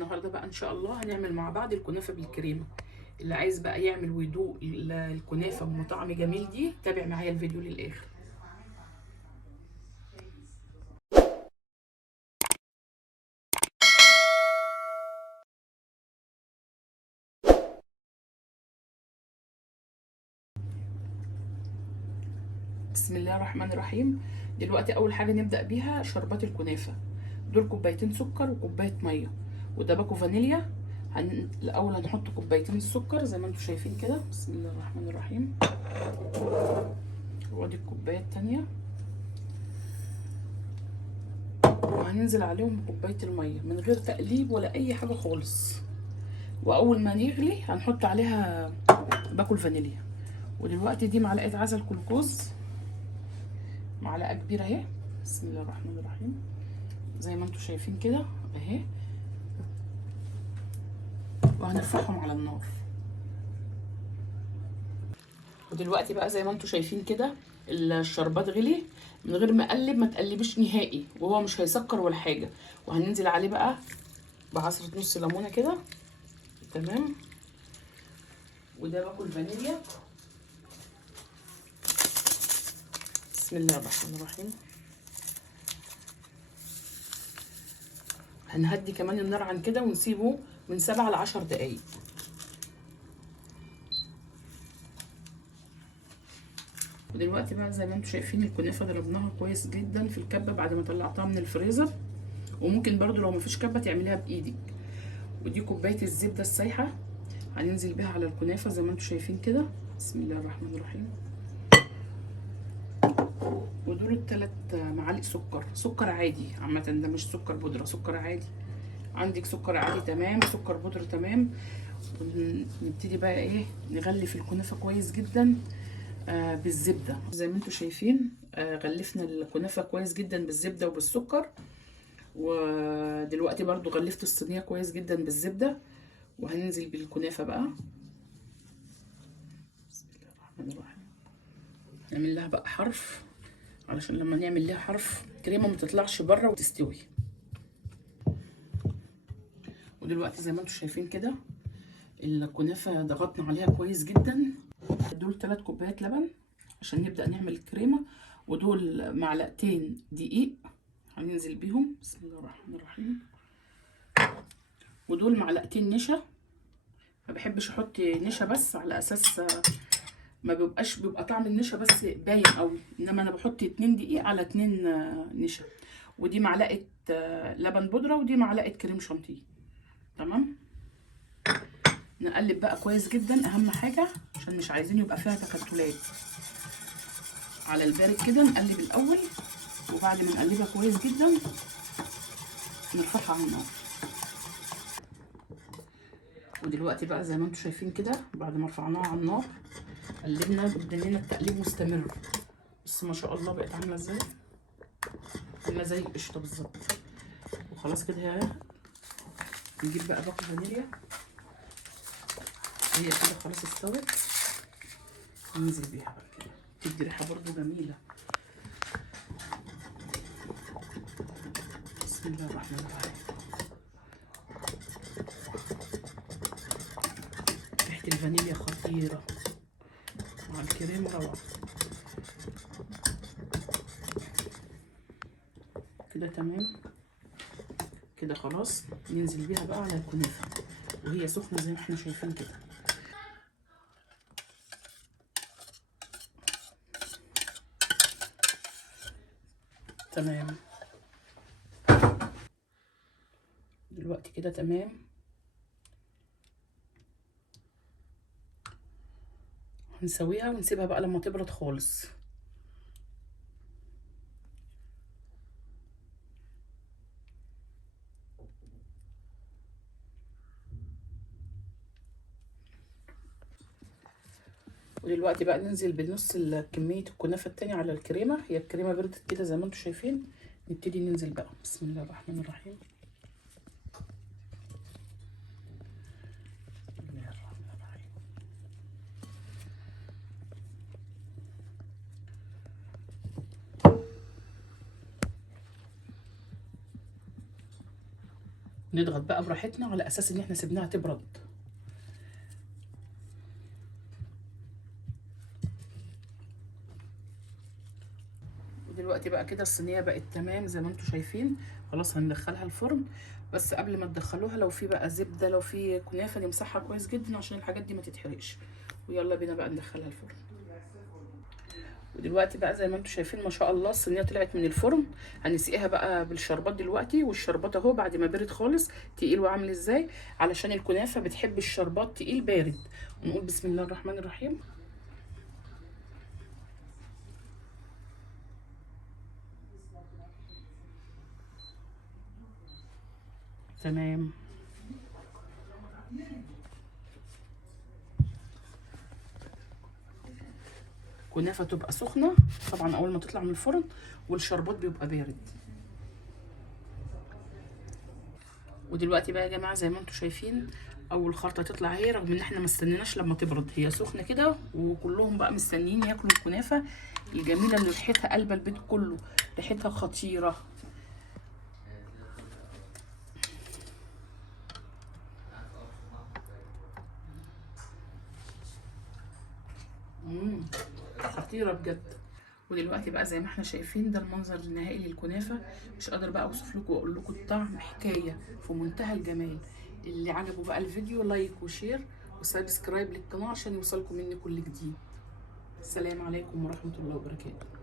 النهارده بقى ان شاء الله هنعمل مع بعض الكنافه بالكريمه. اللي عايز بقى يعمل ويدوق الكنافه ام طعم جميل دي، تابع معايا الفيديو للاخر. بسم الله الرحمن الرحيم. دلوقتي اول حاجه نبدا بيها شربات الكنافه. دول كوبايتين سكر وكوبايه ميه، وده باكو فانيليا. الاول هنحط كوبايتين السكر زي ما انتم شايفين كده. بسم الله الرحمن الرحيم. وادي الكوبايه التانيه، وهننزل عليهم بكوبايه الميه من غير تقليب ولا اي حاجه خالص. واول ما يغلي هنحط عليها باكل فانيليا. ودلوقتي دي معلقه عسل جلوكوز، معلقه كبيره اهي. بسم الله الرحمن الرحيم. زي ما انتم شايفين كده اهي، وهنرفعهم على النار. ودلوقتي بقى زي ما انتم شايفين كده الشربات غلي. من غير ما اقلب، ما تقلبيش نهائي، وهو مش هيسكر ولا حاجه. وهننزل عليه بقى بعصره نص ليمونه كده. تمام. وده باكل فانيليا. بسم الله الرحمن الرحيم. هنهدي كمان النار عن كده ونسيبه من 7 ل10 دقايق. ودلوقتي بقى زي ما انتم شايفين الكنافه ضربناها كويس جدا في الكبه بعد ما طلعتها من الفريزر. وممكن برضو لو مفيش كبه تعمليها بايدك. ودي كوبايه الزبده السايحه، هننزل بيها على الكنافه زي ما انتم شايفين كده. بسم الله الرحمن الرحيم. ودول الثلاث معالق سكر عادي عامه، ده مش سكر بودره، سكر عادي. عندك سكر عادي تمام، سكر بودره تمام. ونبتدي بقى ايه، نغلف الكنافه كويس جدا بالزبده زي ما انتم شايفين. غلفنا الكنافه كويس جدا بالزبده وبالسكر. ودلوقتي برضو غلفت الصينيه كويس جدا بالزبده. وهننزل بالكنافه بقى. بسم الله الرحمن الرحيم. نعمل لها بقى حرف، علشان لما نعمل لها حرف كريمه ما تطلعش بره وتستوي. ودلوقتي زي ما انتم شايفين كده الكنافه ضغطنا عليها كويس جدا. دول 3 كوبايات لبن عشان نبدا نعمل الكريمه. ودول معلقتين دقيق هننزل بيهم. بسم الله الرحمن الرحيم. ودول معلقتين نشا. ما بحبش احط نشا بس على اساس ما بيبقى طعم النشا بس باين قوي، انما انا بحط 2 دقيق على 2 نشا. ودي معلقه لبن بودره، ودي معلقه كريم شانتيه. تمام. نقلب بقى كويس جدا، اهم حاجه عشان مش عايزين يبقى فيها تكتلات. على البارد كده نقلب الاول، وبعد ما نقلبها كويس جدا نرفعها على النار. ودلوقتي بقى زي ما انتم شايفين كده بعد ما رفعناها على النار قلبنا، بدنا التقليب مستمر. بس ما شاء الله بقت عامله ازاي، عامله زي القشطه بالظبط. وخلاص كده هي. نجيب بقى باكو فانيليا، هي كده خلاص استوت. ننزل بيها بقى كده، تدي ريحه برضو جميله. بسم الله الرحمن الرحيم. ريحه الفانيليا خطيره مع الكريمه روعه. كده تمام كده خلاص. ننزل بيها بقى على الكنافه وهي سخنه زي ما احنا شايفين كده. تمام. دلوقتي كده تمام. هنسويها ونسيبها بقى لما تبرد خالص. ودلوقتي بقى ننزل بنص كمية الكنافة التانية على الكريمة. هي الكريمة بردت كده زي ما انتم شايفين. نبتدي ننزل بقى. بسم الله الرحمن الرحيم. بسم الله الرحمن الرحيم. ونضغط بقى براحتنا على اساس ان احنا سيبناها تبرد. ودلوقتي بقى كده الصينيه بقت تمام زي ما انتم شايفين. خلاص هندخلها الفرن. بس قبل ما تدخلوها لو في بقى زبده لو في كنافه نمسحها كويس جدا عشان الحاجات دي ما تتحرقش. ويلا بينا بقى ندخلها الفرن. ودلوقتي بقى زي ما انتم شايفين ما شاء الله الصينيه طلعت من الفرن. هنسقيها بقى بالشربات دلوقتي. والشربات اهو بعد ما برد خالص تقيل وعامل ازاي، علشان الكنافه بتحب الشربات تقيل بارد. ونقول بسم الله الرحمن الرحيم. تمام. كنافه تبقى سخنه طبعا اول ما تطلع من الفرن، والشربات بيبقى بارد. ودلوقتي بقى يا جماعه زي ما انتم شايفين اول خرطه تطلع اهي، رغم ان احنا ما استنيناش لما تبرد، هي سخنه كده وكلهم بقى مستنيين ياكلوا الكنافه الجميله اللي ريحتها قلب البيت كله، ريحتها خطيره. خطيره بجد. ودلوقتي بقى زي ما احنا شايفين ده المنظر النهائي للكنافه. مش قادر بقى اوصف لكم واقول لكم الطعم حكايه في منتهى الجمال. اللي عجبه بقى الفيديو لايك وشير وسبسكرايب للقناه عشان يوصلكم مني كل جديد. السلام عليكم ورحمه الله وبركاته.